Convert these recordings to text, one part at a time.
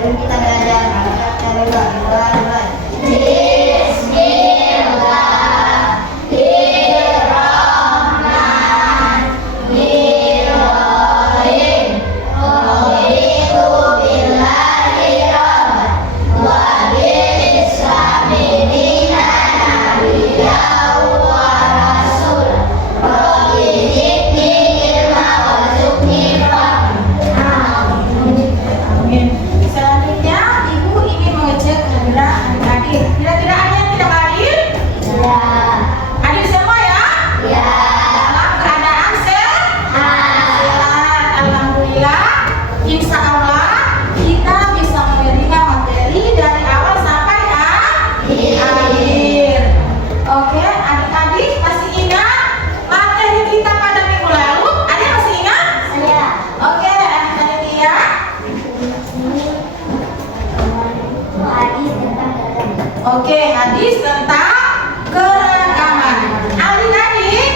Yuk kita belajar. Selanjutnya Ibu ingin mengecek kehadiran adik-adik. Kira-kira ada yang tidak hadir? Ya. Hadir semua ya? Ya. Dalam keadaan sehat. Alhamdulillah. Insya Allah kita bisa menerima materi dari awal sampai akhir. Oke, adik-adik masih ingat materi kita pada minggu lalu? Ada yang masih ingat? Saya. Oke, adik-adik lihat. Hadis tentang keragaman. Oke, hadis tentang keragaman. Adik-adik,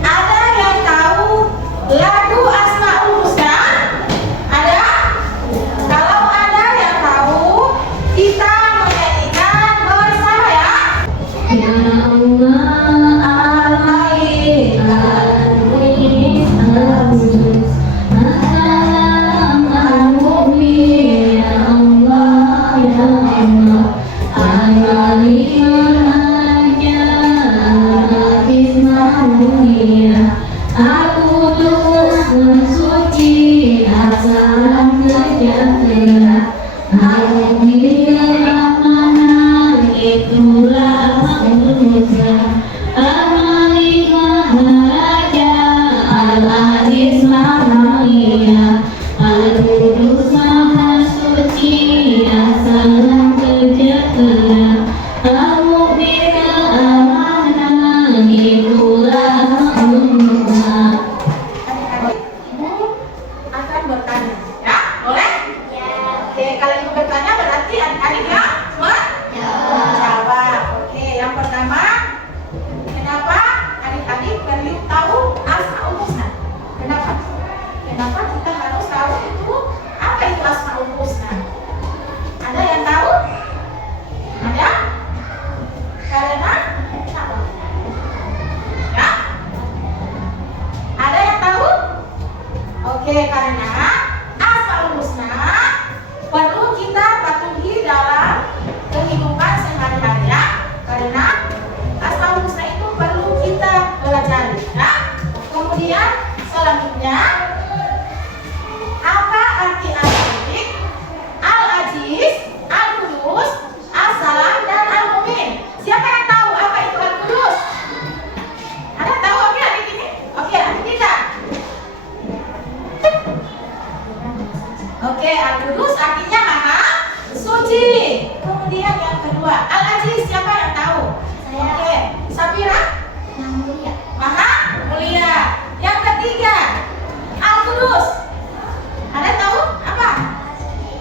ada yang tahu lagu Asmaul Husna? Ada? Kalau ada yang tahu, kita menyanyikan bersama ya. Ya Allah, Al-Ma'i, Al-Mu'in, Al-Qudus, As-Salam, Al-Mu'min, Ya Allah, Ya Allah, Al-Malik, Al-Haja, Al-Hafiz, Al-Mu'in, Al-Qudus, Al-Suci, As-Salam, Al-Jamilah, Al-Mu'min, Al-Rahman, itulah Al-Husna, Al-Malik, Al-Raja, Al-Aziz, Al-Mulia, Al-Qudus, Al-Suci, As-Salam, Al-Jamilah, Al-Mu'min, Al-Rahman, itulah Al-Husna. Adik-adik, Ibu akan bertanya, ya? Boleh? Ya. Oke, kalau Ibu bertanya berarti adik-adik ya menjawab. Oke, yang pertama, kenapa adik-adik perlu tahu Asmaul Husna? Kenapa? Kenapa kita harus tahu itu? Apa itu Asmaul Husna? Ada yang tahu? Ada? Karena kenapa? Ya? Ada yang tahu? Oke, karena Asmaul Husna perlu kita patuhi dalam kehidupan sehari-hari ya. Karena Asmaul Husna itu perlu kita pelajari ya. Kemudian selanjutnya, apa arti Al-Malik, Al-Aziz, Al-Qudus, As-Salam, dan Al-Mu'min? Siapa yang tahu apa itu Al-Qudus? Ada tahu oke adik ini? Oke, adik kita. Oke, Al-Qudus artinya maha suci. Kemudian yang kedua, Al-Aziz, siapa yang tahu? Saya. Oke, Safira, Yang mulia. maha mulia. Yang ketiga, Al-Qudus. Ada tahu apa?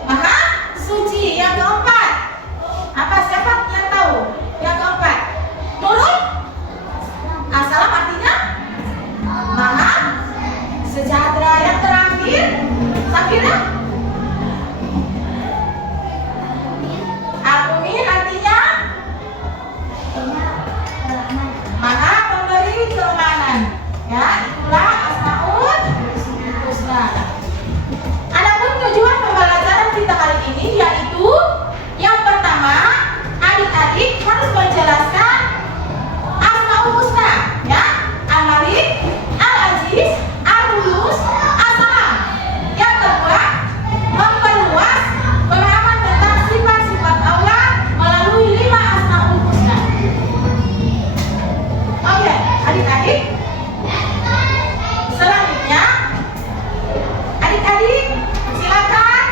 Maha suci. Yang keempat, apa siapa yang tahu? Yang keempat, Nurul. Assalam artinya maha sejahtera. Yang terakhir, Safira, Al-Mu'min artinya Rahman. maha memberi keamanan. Ya, itulah Asmaul Husna. Adapun tujuan pembelajaran kita kali ini yaitu yang pertama, adik-adik harus menjelaskan Asmaul Husna, ya. Al-Malik, Al-Aziz, Al-Qudus, As-Salam. Yang kedua, memperluas pemahaman tentang sifat-sifat Allah melalui 5 Asmaul Husna. Oke, adik-adik. Selanjutnya, adik-adik silakan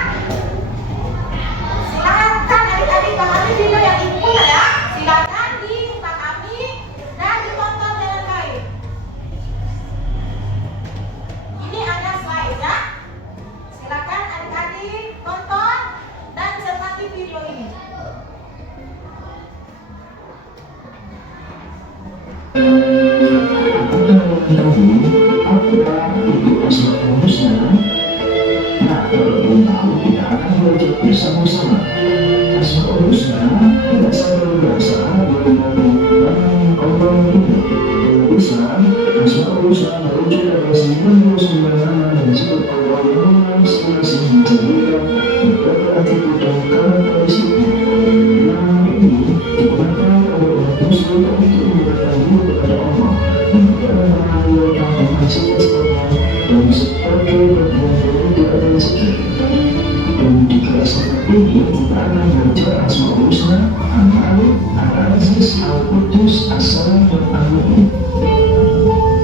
adik-adik pahami video yang Ibu punya ya. Silakan dipahami dan ditonton dengan baik. Ini ada slide ya. Silakan adik-adik tonton dan cermati video ini. Nah, kalau belum tahu kita akan belajar bersama. bersama-sama. Asmaul Husna tidak sabar berasa dari Allah itu. Islam, Asmaul Husna merujuk pada 99 nama dan sifat Allah yang masing-masing menjadikan beberapa atribut dan karakteristiknya. Nama ini digunakan oleh umat Muslim untuk mengetahui kepada Allah dan tidak mengambil sifat-sifatnya dan sebagai bagian dari doa dan zikir. Dan di kelas seperti ini kita akan belajar Asmaul Husna, Al-Malik, Al-Aziz, Al-Qudus, As-Salam, dan Al-Mu'min.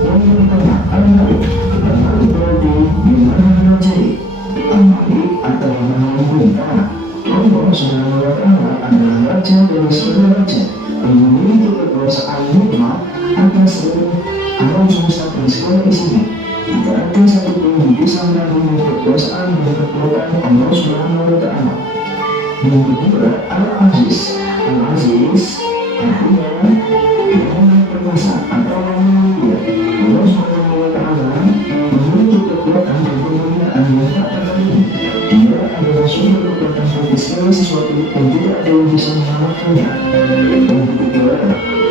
Yang pertama, Al-Malik. Al-Malik berarti di mana menajari. Al-Malik adalah nama pemerintah. Allah Subhanahu wa Ta'ala adalah raja dari segala raja yang memiliki kekuasaan mutlak atas seluruh alam semesta dan segala isinya. Tidak ada satupun yang bisa menandingi kekuasaan dan kekuatan Allah Subhanahu wa Ta'ala. Yang kedua, Al-Aziz. Al-Aziz artinya yang perkasa atau yang mulia. Allah Subhanahu wa Ta'ala memiliki kekuatan dan kemuliaan yang tak tertandingi. Dia adalah sumber kekuatan bagi segala sesuatu dan tidak ada yang bisa mengalahkannya. Yang ketiga,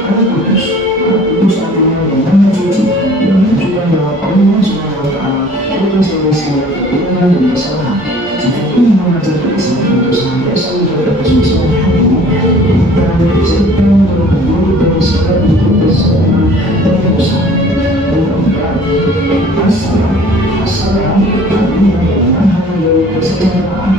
Al-Qudus. Al-Qudus artinya yang maha suci, yang menunjukkan bahwa Allah Subhanahu wa Ta'ala bebas dari segala kekurangan dan kesalahan. Sifat ini mengajar Islam untuk senantiasa menjaga kesucian hati dan serta menjauhkan diri dari segala bentuk kesalahan dan dosa. Yang keempat, As-Salam. As-Salam artinya yang maha memberi kesejahteraan.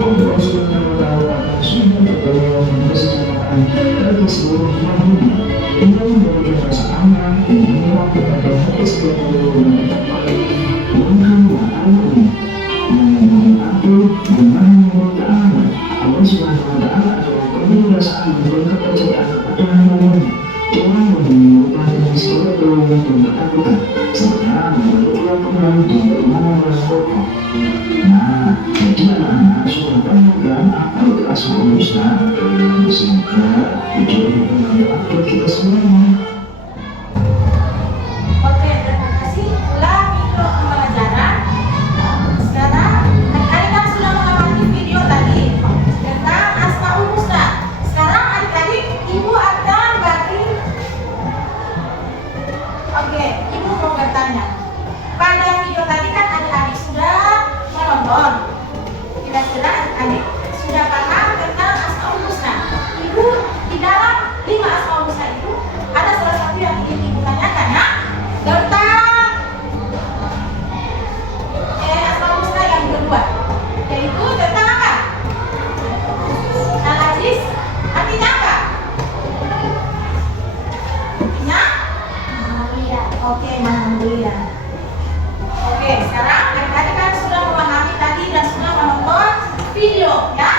Allah Subhanahu wa Ta'ala akan sumber kebaikan dan kesejahteraan bagi seluruh makhluknya. Ia memberikan rasa aman dan menyerap kepada hati setiap orang yang tepat. Yang kedua, Al-Mu'min. Yang adil dan maha memberi keamanan. Allah Subhanahu wa Ta'ala adalah pemilik perasaan dan kepercayaan kepada hamba-Nya. Dia memberikan dari segala golongan dan ketakutan, serta memberi keyakinan dan keimanan yang kokoh. Nah, jadi anak-anak sudah banyakkan apa itu Asmaul Husna. Semoga video ini bermanfaat bagi kita semuanya. Oke, terima kasih. Ulang video pembelajaran. Sekarang adik-adik sudah mengamati video tadi tentang Asmaul Husna. Sekarang adik-adik ibu akan bagi. Oke, ibu mau bertanya. Pada video tadi kan adik-adik sudah menonton. Kira-kira adik-adik sudah paham tentang Asmaul Husna. Ibu di dalam 5 Asmaul Husna itu ada salah satu yang ingin ibu tanyakan ya tentang Asmaul Husna yang kedua, yaitu tentang apa? Al-Aziz artinya apa? Artinya Mulia. oke, maha mulia. Oke, sekarang adik-adik kan sudah memahami tadi dan sudah menonton video ya,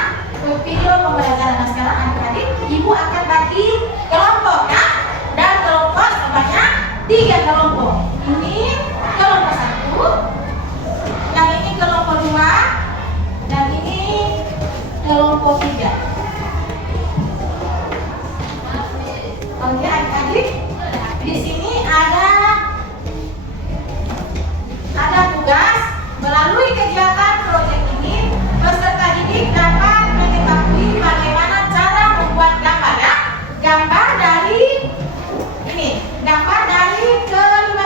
video pembelajaran. Nah, sekarang adik-adik ibu akan bagi kelompok ya, dan kelompok sebanyak 3 kelompok. Ini kelompok 1, yang ini kelompok 2, dan ini kelompok 3. Oke adik-adik, di sini ada tugas. Melalui kegiatan proyek ini, peserta didik dapat mengetahui bagaimana cara membuat gambar ya. Gambar dari ini, gambar dari kelima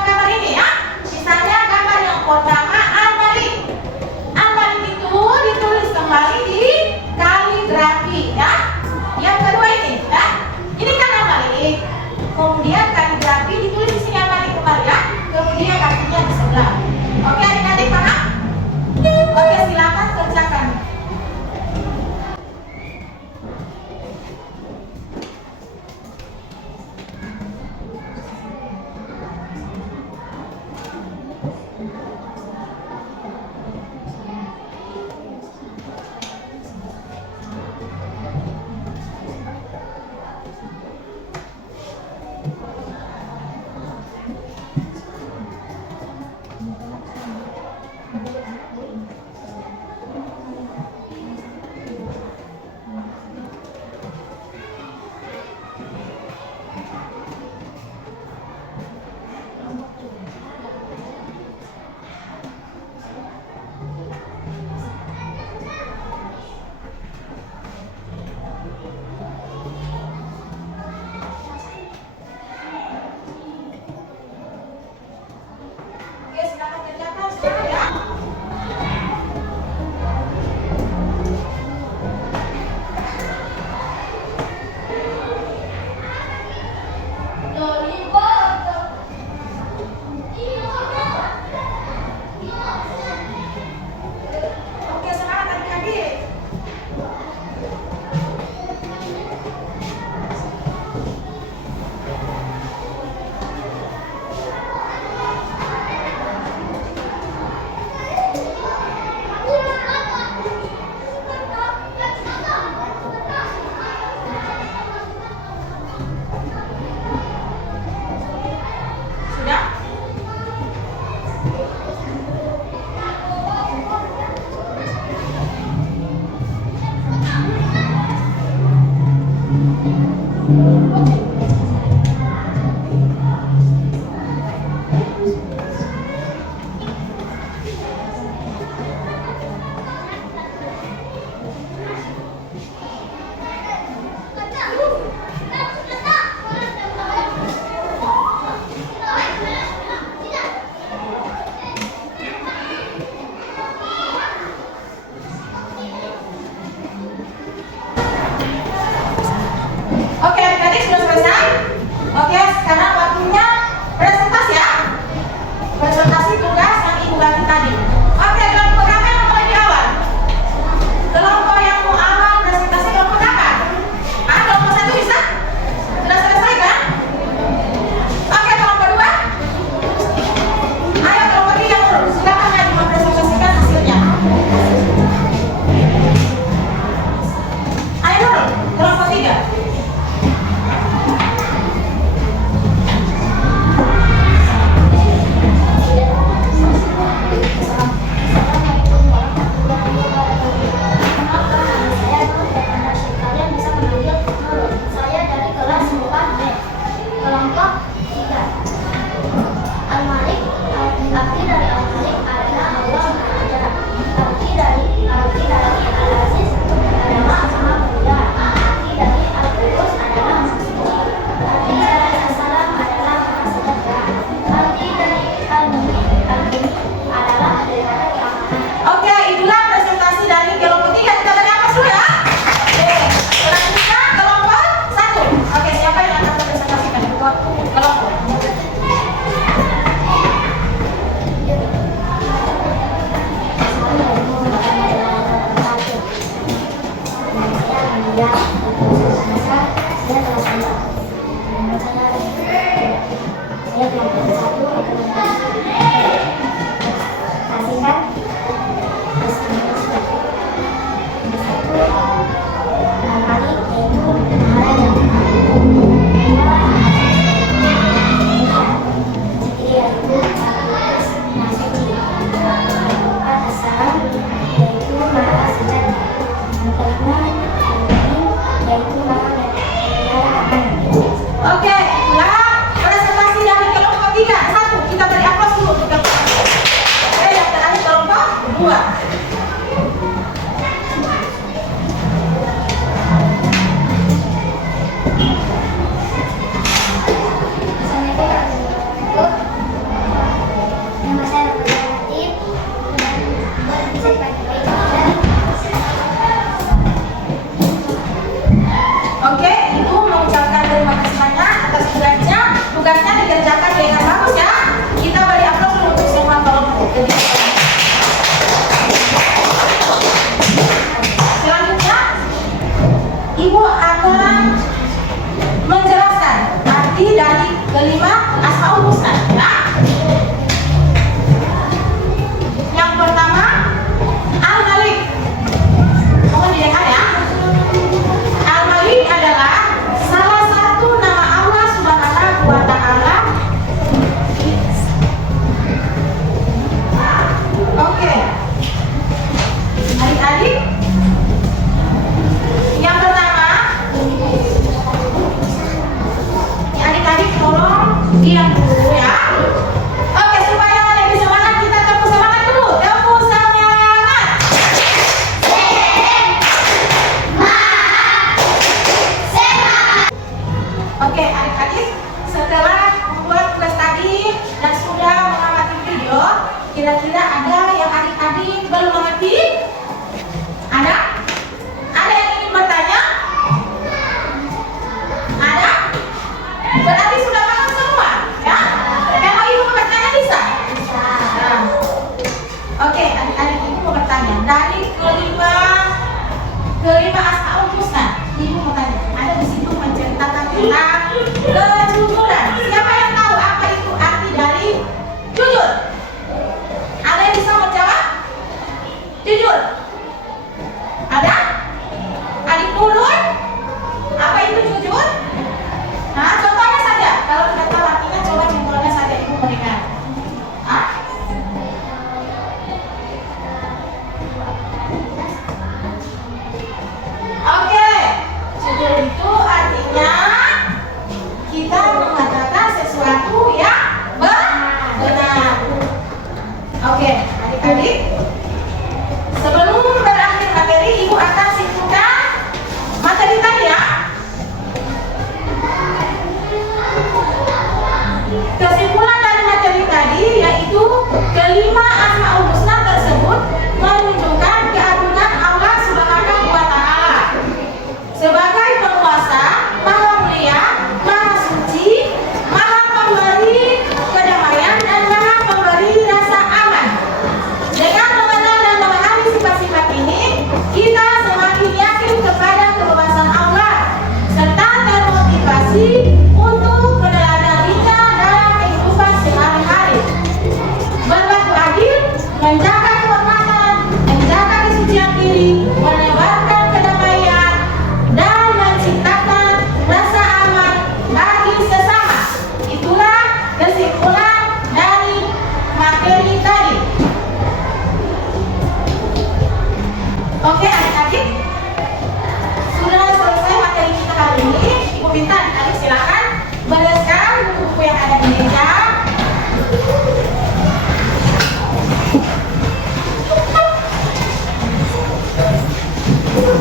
Oke, adik-adik sudah selesai? Oke, sekarang waktunya presentasi ya. Presentasi tugas yang ibu bagi tadi. Oke, kelompok berapa yang mulai di awal? Kelompok yang mau awal presentasi kelompok berapa? Ah, kelompok 1 bisa? Sudah selesai kan? Oke, kelompok 2. Ayo kelompok 3 Nurul, silakan Adi mempresentasikan hasilnya. Ayo Nurul, kelompok 3. Kalian bisa memanggil Nurul. Saya dari kelas 4B. Kelompok 3. Al-Malik, arti dari Al-Malik adalah Allah Maha Ajaib. Arti dari Al-Aziz adalah Maha Mulia. Arti dari Al-Qudus adalah Maha Suci. Arti dari As-Salam adalah Maha Sejahtera. Arti dari Al-Mu'min adalah daripada keamanan. Oke, itulah presentasi dari kelompok 3. Kita beri apa dulu ya? Oke, selanjutnya kelompok 1. Oke, siapa yang akan mempresentasikan kelompok? Oke, itulah presentasi dari kelompok 3. 1, kita beri aplaus dulu untuk kelompok 1. Oke, yang terakhir kelompok 2. Nama saya Ramadhan Latif dan bisa dipanggil Oke, ibu mengucapkan terima kasih banyak atas tugasnya. Tugasnya dikerjakan dengan bagus ya. Kita beri aplaus dulu untuk semua kelompok. Selanjutnya, ibu akan menjelaskan arti dari kelima Asmaul Husna. Ya. Yang pertama, Al-Malik. Mohon didengar ya. Al-Malik adalah salah satu nama Allah Subhanahu wa Ta'ala. Oke, adik-adik, yang pertama, adik-adik tolong diam dulu ya. Oke, supaya lebih semangat kita tepuk semangat dulu. Tepuk semangat. Oke, adik-adik, setelah membuat tugas tadi dan sudah mengamati video, kira-kira ada yang adik-adik belum mengerti? Ada? Ada yang ingin bertanya? Ada? Berarti sudah paham semua, ya? Kalau ibu mau bertanya bisa? Nah. Oke, adik-adik ibu mau bertanya. Dari kelima Asmaul Husna, ibu mau tanya. Ada di situ menceritakan tentang kejujuran. Siapa yang tahu apa itu arti dari jujur? Ada yang bisa menjawab? Jujur. Ada? Adik Nurul? Apa itu jujur? Nah, contohnya saja. Kalau tidak tahu artinya, coba contohnya saja ibu berikan. Hah?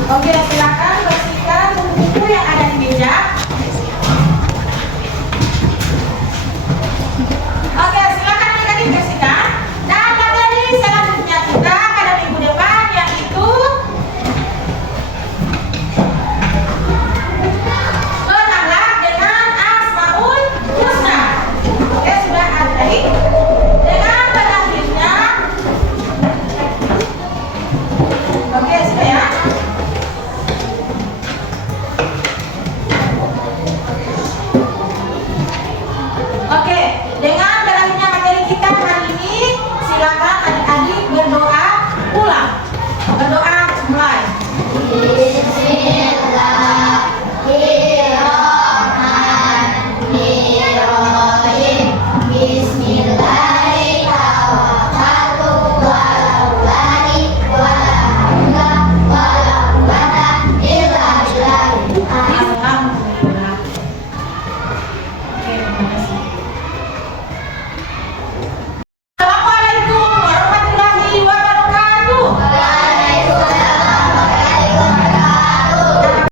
Oke, silakan